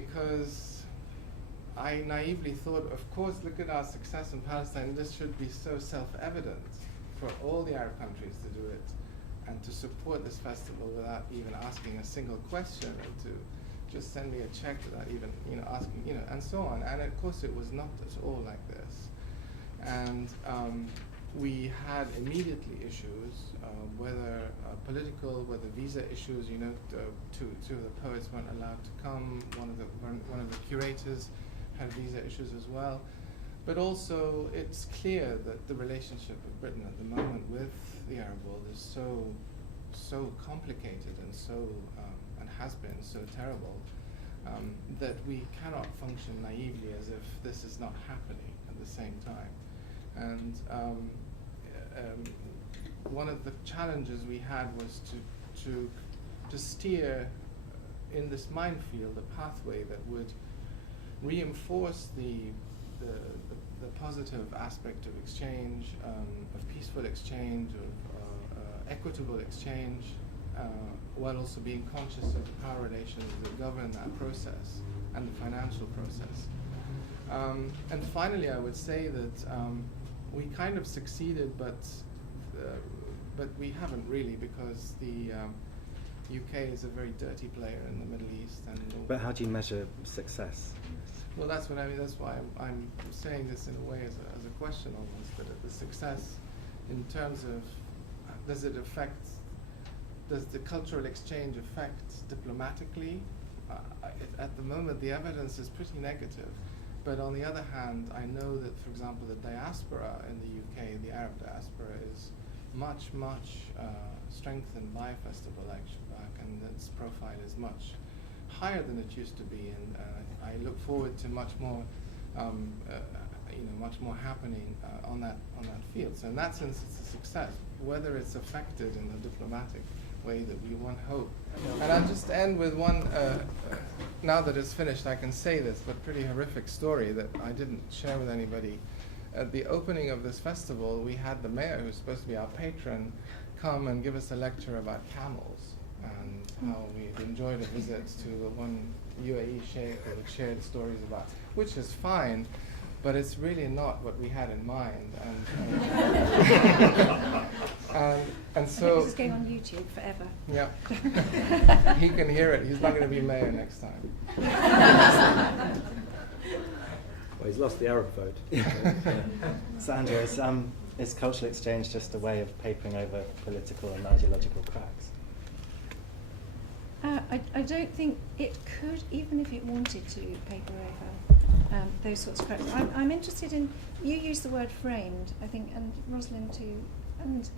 because I naively thought, of course, look at our success in Palestine, this should be so self-evident for all the Arab countries to do it and to support this festival without even asking a single question, and to just send me a check without even, asking, and so on. And of course it was not at all like this. And we had immediately issues, whether political, whether visa issues. Two of the poets weren't allowed to come. One of the curators had visa issues as well. But also, it's clear that the relationship of Britain at the moment with the Arab world is so complicated and and has been so terrible that we cannot function naively as if this is not happening at the same time. And one of the challenges we had was to steer in this minefield a pathway that would reinforce the positive aspect of exchange, of peaceful exchange, of equitable exchange, while also being conscious of the power relations that govern that process and the financial process. And finally, I would say that we kind of succeeded, but we haven't really, because the UK is a very dirty player in the Middle East. But how do you measure success? Well, that's what I mean. That's why I'm saying this in a way as a question almost, that the success in terms of does the cultural exchange affect diplomatically? At the moment, the evidence is pretty negative. But on the other hand, I know that, for example, the diaspora in the UK, the Arab diaspora, is much strengthened by a festival like Shabak, and its profile is much higher than it used to be, and I look forward to much more happening on that field. So in that sense, it's a success. Whether it's affected in the diplomatic way that we want hope. And I'll just end with one. Now that it's finished, I can say this, but pretty horrific story that I didn't share with anybody. At the opening of this festival, we had the mayor, who's supposed to be our patron, come and give us a lecture about camels and how we'd enjoyed a visit to one UAE sheikh that had shared stories about, which is fine, but it's really not what we had in mind. And so this is going on YouTube forever. Yeah, he can hear it. He's not going to be mayor next time. Well, he's lost the Arab vote. So Andrew, is cultural exchange just a way of papering over political and ideological cracks? I don't think it could, even if it wanted to, paper over those sorts of cracks. I'm interested in, you used the word framed, I think, and Rosalind too, and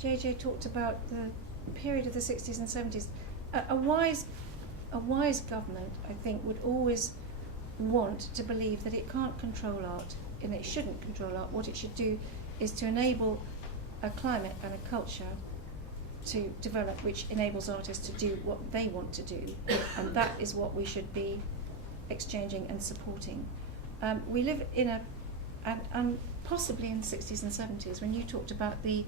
JJ talked about the period of the 60s and 70s. A wise government, I think, would always want to believe that it can't control art, and it shouldn't control art. What it should do is to enable a climate and a culture to develop which enables artists to do what they want to do, and that is what we should be exchanging and supporting. We live in and possibly in the 60s and 70s, when you talked about there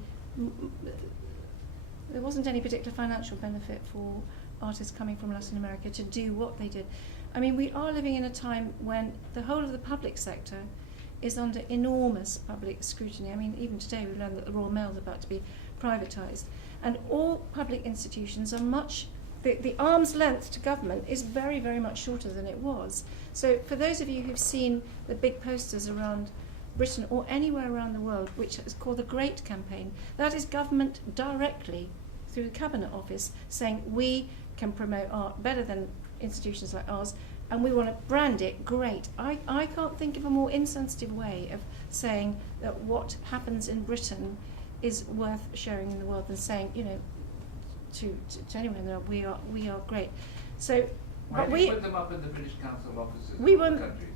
wasn't any particular financial benefit for artists coming from Latin America to do what they did. I mean, we are living in a time when the whole of the public sector is under enormous public scrutiny. I mean, even today we've learned that the Royal Mail is about to be privatised. And all public institutions are the arm's length to government is very, very much shorter than it was. So for those of you who've seen the big posters around Britain or anywhere around the world, which is called the Great Campaign, that is government directly through the Cabinet Office saying we can promote art better than institutions like ours, and we want to brand it great. I can't think of a more insensitive way of saying that what happens in Britain is worth sharing in the world than saying, to anyone in the world, we are great. So, why do you put them up in the British Council offices of other countries?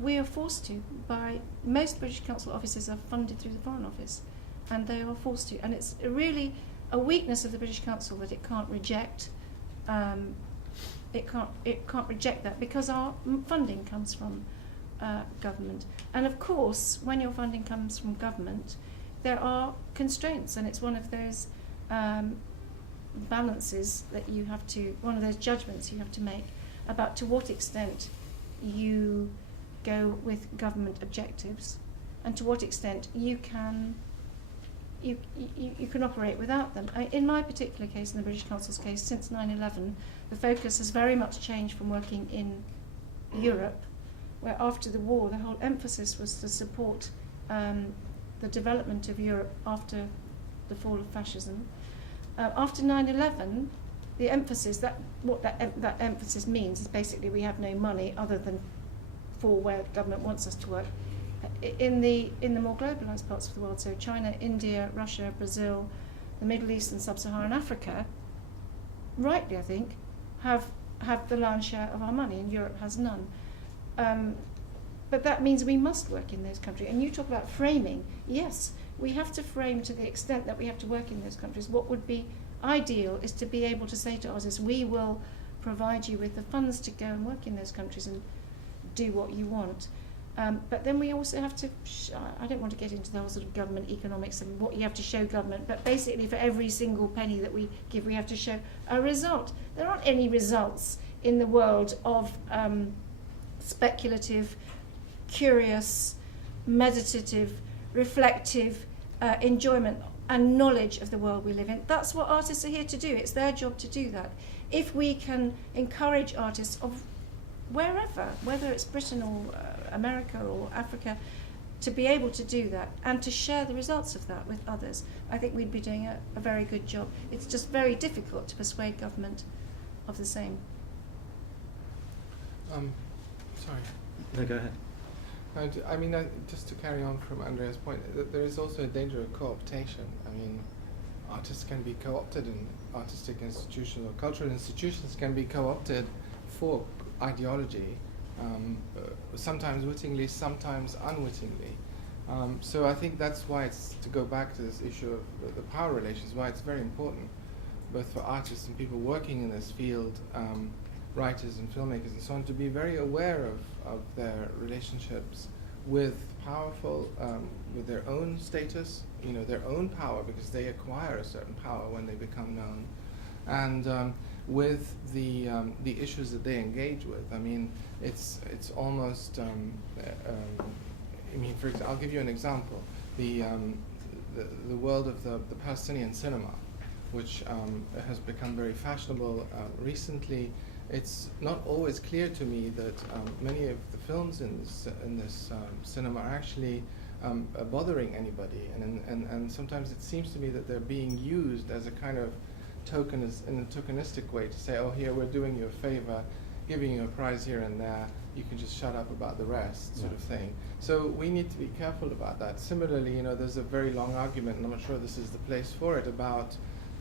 We are forced to by most British Council offices are funded through the Foreign Office, and they are forced to, and it's really a weakness of the British Council that it can't reject. It can't reject that because our funding comes from government, and of course, when your funding comes from government, there are constraints, and it's one of those balances that you have to, one of those judgments you have to make. about to what extent you go with government objectives and to what extent you can operate without them. In my particular case, in the British Council's case, since 9/11, the focus has very much changed from working in Europe, where after the war the whole emphasis was to support the development of Europe after the fall of fascism. After 9/11, the emphasis, that emphasis means is basically we have no money other than for where government wants us to work. In the more globalised parts of the world, so China, India, Russia, Brazil, the Middle East and Sub-Saharan Africa, rightly I think, have the lion's share of our money, and Europe has none. But that means we must work in those countries. And you talk about framing. Yes, we have to frame to the extent that we have to work in those countries. What would be ideal is to be able to say to artists, we will provide you with the funds to go and work in those countries and do what you want. But then we also have to, I don't want to get into the whole sort of government economics and what you have to show government, but basically for every single penny that we give, we have to show a result. There aren't any results in the world of speculative, curious, meditative, reflective enjoyment and knowledge of the world we live in. That's what artists are here to do. It's their job to do that. If we can encourage artists of wherever, whether it's Britain or America or Africa, to be able to do that and to share the results of that with others, I think we'd be doing a very good job. It's just very difficult to persuade government of the same. Sorry. No, go ahead. I mean, just to carry on from Andrea's point, there is also a danger of co-optation. I mean, artists can be co-opted in artistic institutions, or cultural institutions can be co-opted for ideology, sometimes wittingly, sometimes unwittingly. So I think that's why it's, to go back to this issue of the power relations, why it's very important, both for artists and people working in this field, writers and filmmakers and so on, to be very aware of their relationships with powerful, with their own status, their own power, because they acquire a certain power when they become known, and with the issues that they engage with. I mean, it's almost. I mean, for example, I'll give you an example. The world of the Palestinian cinema, which has become very fashionable recently. It's not always clear to me that many of the films in this cinema are actually bothering anybody, and sometimes it seems to me that they're being used as a kind of in a tokenistic way to say, oh, here, we're doing you a favor, giving you a prize here and there, you can just shut up about the rest, sort of thing. So we need to be careful about that. Similarly, there's a very long argument, and I'm not sure this is the place for it, about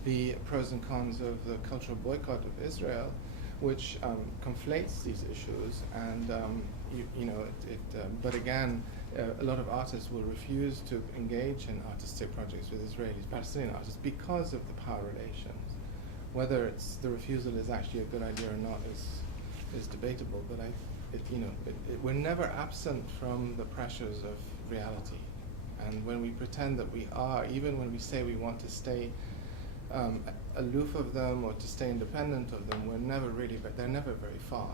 the pros and cons of the cultural boycott of Israel, which conflates these issues, and but again, a lot of artists will refuse to engage in artistic projects with Israelis, Palestinian artists, because of the power relations. Whether it's the refusal is actually a good idea or not is debatable, but we're never absent from the pressures of reality, and when we pretend that we are, even when we say we want to stay aloof of them or to stay independent of them, they're never very far.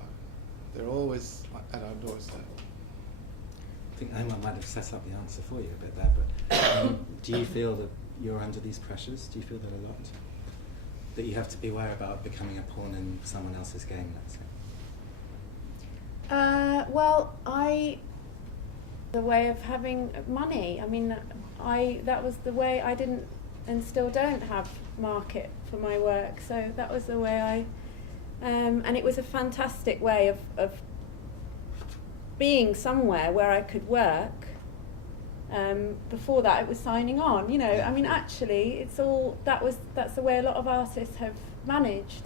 They're always at our doorstep. I think Omar might have set up the answer for you a bit there, but do you feel that you're under these pressures? Do you feel that a lot? That you have to be aware about becoming a pawn in someone else's game, let's say? The way of having money. I mean, that was the way I didn't and still don't have market for my work. So that was the way and it was a fantastic way of being somewhere where I could work. Before that, it was signing on. I mean, actually, that's the way a lot of artists have managed.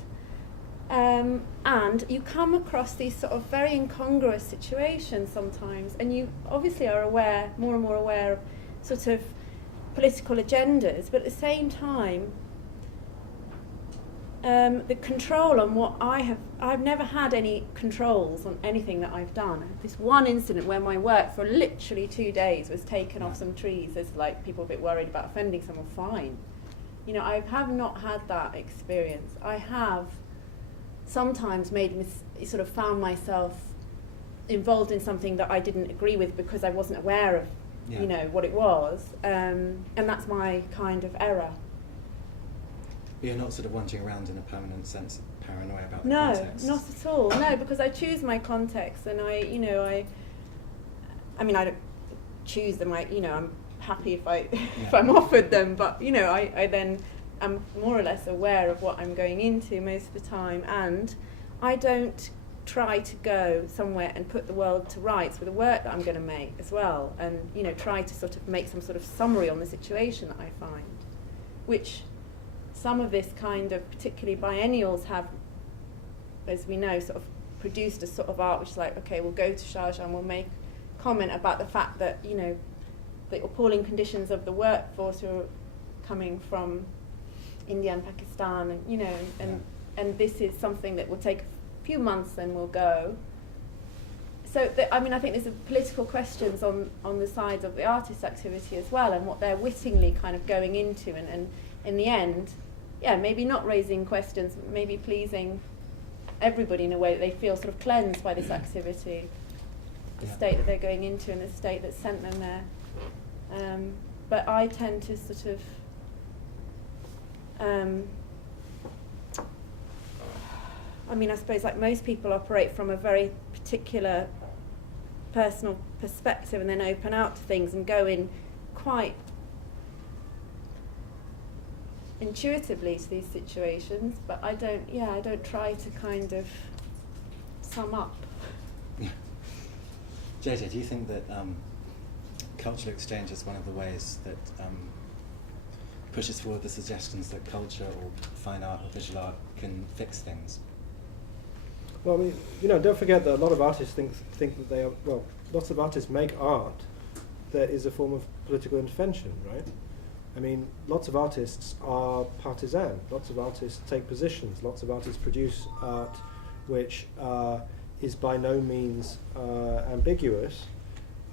And you come across these sort of very incongruous situations sometimes, and you obviously are more and more aware of sort of political agendas, but at the same time, the control on what I've never had any controls on anything that I've done. This one incident where my work for literally 2 days was taken off some trees, there's like people a bit worried about offending someone, fine. I have not had that experience. I have sometimes sort of found myself involved in something that I didn't agree with because I wasn't aware of, you know, what it was, and that's my kind of error. But you're not sort of wandering around in a permanent sense of paranoia about the No, context? not at all. No, because I choose my context, and I don't choose them. I'm happy if if I'm offered them, but I then am more or less aware of what I'm going into most of the time, and I don't try to go somewhere and put the world to rights with the work that I'm going to make as well, and try to sort of make some sort of summary on the situation that I find, which some of this kind of, particularly biennials, have, as we know, sort of produced a sort of art which is like, okay, we'll go to Sharjah and we'll make comment about the fact that the appalling conditions of the workforce who are coming from India and Pakistan, and this is something that will take a few months, then we'll go. So I think there's political questions on the sides of the artist activity as well, and what they're wittingly kind of going into, and in the end, maybe not raising questions, but maybe pleasing everybody in a way that they feel sort of cleansed by this activity, the state that they're going into and the state that sent them there. But I tend to sort of I suppose like most people operate from a very particular personal perspective and then open out to things and go in quite intuitively to these situations, but I don't try to kind of sum up. JJ, do you think that cultural exchange is one of the ways that pushes forward the suggestions that culture or fine art or visual art can fix things? Well, don't forget that a lot of artists think that they are, lots of artists make art that is a form of political intervention, right? Lots of artists are partisan, lots of artists take positions, lots of artists produce art which is by no means ambiguous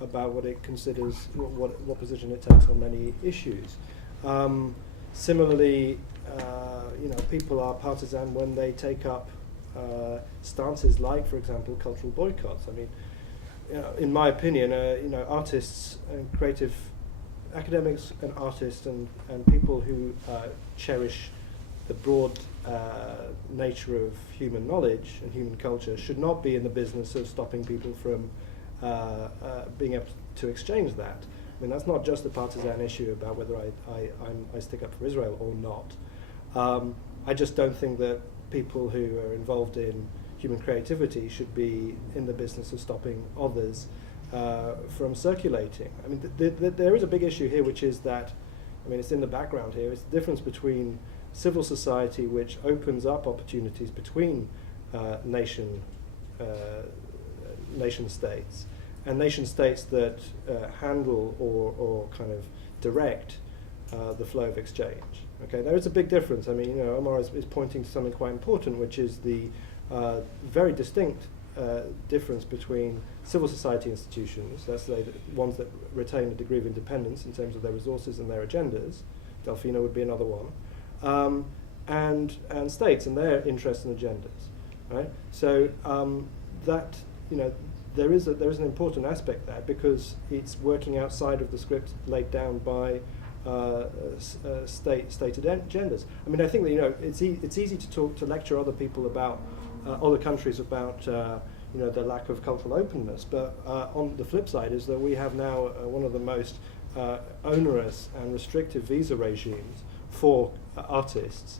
about what it considers, what position it takes on many issues. Similarly, people are partisan when they take up stances like, for example, cultural boycotts. In my opinion, artists and creative academics and artists and people who cherish the broad nature of human knowledge and human culture should not be in the business of stopping people from being able to exchange that. That's not just a partisan issue about whether I stick up for Israel or not. I just don't think that people who are involved in human creativity should be in the business of stopping others from circulating. There is a big issue here, which is that, it's in the background here, it's the difference between civil society, which opens up opportunities between nation states, and nation states that handle or kind of direct the flow of exchange. Okay, there is a big difference. Omar is pointing to something quite important, which is the very distinct difference between civil society institutions, let's say the ones that retain a degree of independence in terms of their resources and their agendas. Delphina would be another one, and states and their interests and agendas. Right. So that there is an important aspect there, because it's working outside of the script laid down by state agendas. I think that it's easy to lecture other people about other countries about the lack of cultural openness, but on the flip side is that we have now one of the most onerous and restrictive visa regimes for artists